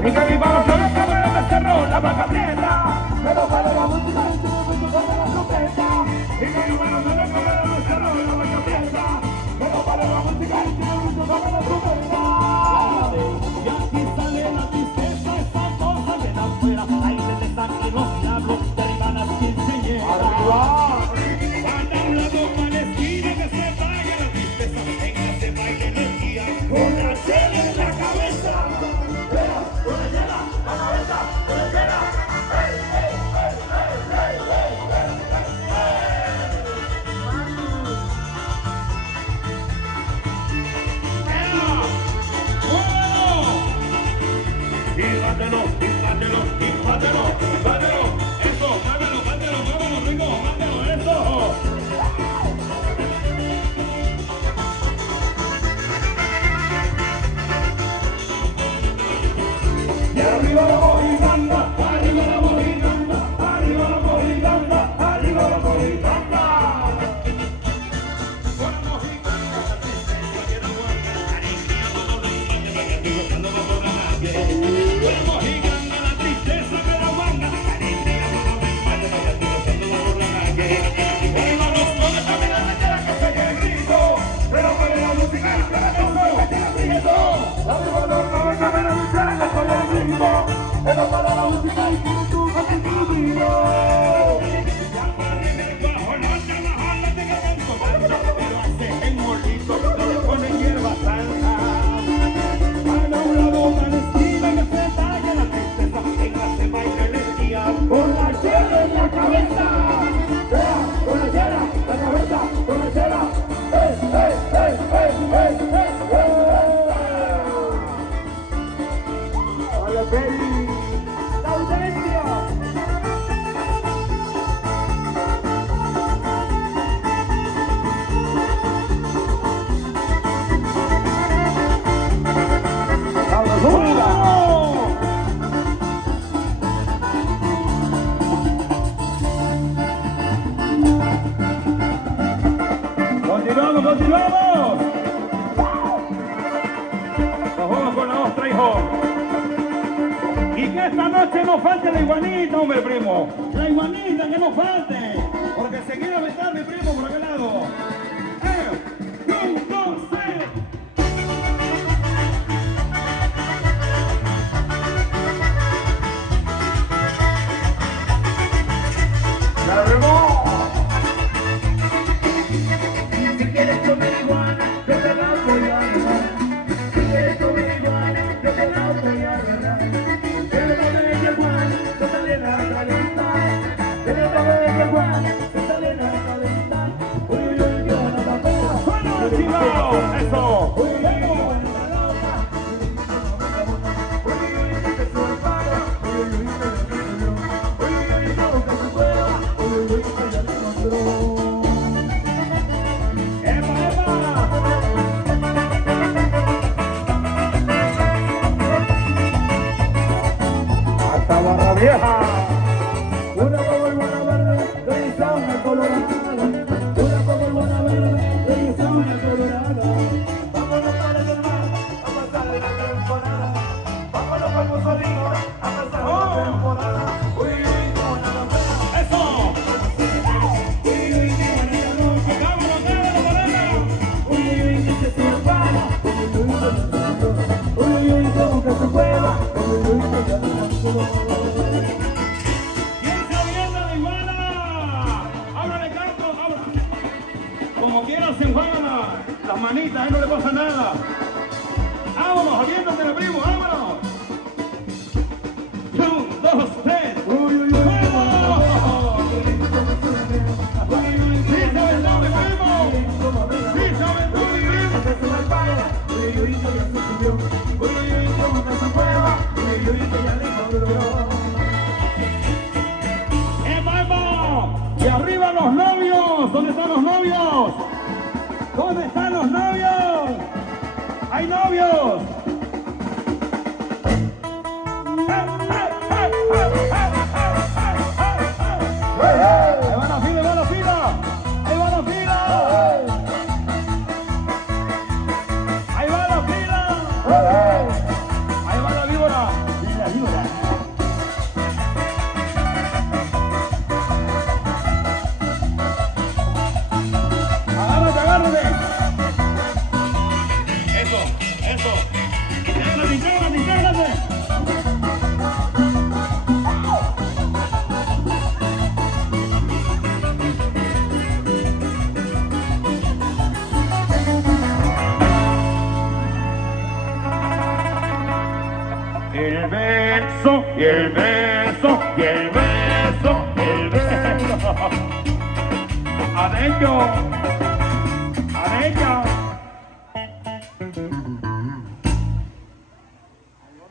Y que mi mano se me cerró la vaca prieta. Pero para la música y tú me tocaste la trompeta. Y que mi mano se me cerró la vaca prieta. Pero para la música y tú me tocaste la trompeta. Y aquí sale la tristeza, esta cosa llena afuera. Ahí se están y los diablos derriban las quinceañeras. ¡Arriba! Manda un lado para la esquina que se vaya la tristeza. Venga, se vaya energía con la chela en la cabeza. Con la chela, la cabeza, con la chela. ¡Hey, hey, hey, hey, hey, hey, hey, hey! ¡Y bátelo, y bátelo, y bátelo, y bátelo! ¡Eso, bátelo, bátelo, bátelo, rico, bátelo, eso! Y arriba la mojiganga, arriba la mojiganga, arriba la mojiganga, arriba la mojiganga. Con la mojiganga, la tristeza que no aguanta, alegría todo lo que estoy gozando por la calle. Con la mojiganga, la tristeza que no aguanta, alegría todo lo que estoy gozando por la calle. Hoy vamos con esta vida de tierra que se lleve el grito, pero con la música y la canción que tiene el grito. Arriba la mojiganga, la tristeza que soy el grito. Pero para la música y que tú haces tu vida. Ya para el bajo, no anda bajando, te quedan tocando. Pero hace el molito, le ponen hierba santa. Para un lado, una esquina que se talle la tristeza. Venga, se baila energía con la chela en la cabeza. Con la chela, la cabeza, con la chela. ¡Hey, hey, hey, hey, hey, hey, hey! ¡Hola, baby! ¡Continuamos, continuamos! Nos vamos con la ostra, hijo. Y que esta noche no falte la iguanita, hombre, primo. La iguanita, que no falte. Porque enseguida va a estar mi primo por aquel lado. 1, 2, 3. ¡La remó! Si quieres comer iguana, yo te la voy a agarrar. Si quieres comer iguana, yo te la voy a agarrar. Pero no me dejes iguana, se sale la calentar. Pero no me dejes iguana, se sale la calentar. Uy, uy, uy, qué buena tapera. ¡Bueno, chivao! ¡Eso! Uy, uy, uy, qué buena loca. Uy, uy, uy, que se suelta. Uy, uy, uy, que se suelta. Uy, uy, uy, todo que se pueda. Uy, uy, uy, que ya te encontró. ¡Epa, epa! ¡Hasta Barra Vieja! Una cobolbona verde, de Isabel Colorada. Una cobolbona verde, de Isabel Colorada. Vámonos para el mar, a pasar la temporada. Vámonos para el Mussolino, a pasar la temporada. Uy, uy, qué buena novela. ¡Eso! Uy, uy, qué bonita noche. ¡Vámonos, vámonos, morena! Uy, uy, uy, que se urbana. Uy, uy, uy, que se urbana. Uy, uy, uy, como que se juega. Uy, uy, uy, que ya se urbana. ¿Quién se avienta la iguana? ¡Ábrale, canto! ¡Ábrale! Como quiera se enjuagan las manitas, ahí no le pasa nada. ¡Vámonos, aviéntate, mi primo! ¡Vámonos! 1, 2, 3. ¡Uy, uy, uy! ¡Vamos! ¡Sí se aventó, mi primo! ¡Sí se aventó, mi primo! ¡Uy, uy, uy, que ya se subió! ¡Uy, uy, uy, como que se prueba! ¡Uy, uy, uy, que ya le cobró! ¡Epa, epa! ¡Y arriba los novios! ¿Dónde están los novios? ¿Dónde están los novios? ¡Hay novios! ¡Ahí va la fila, ahí va la fila! ¡Ahí va la fila! ¡Ahí va la fila! ¡Ahí va la víbora! beso, y el beso, y el beso, y el beso. Adentro.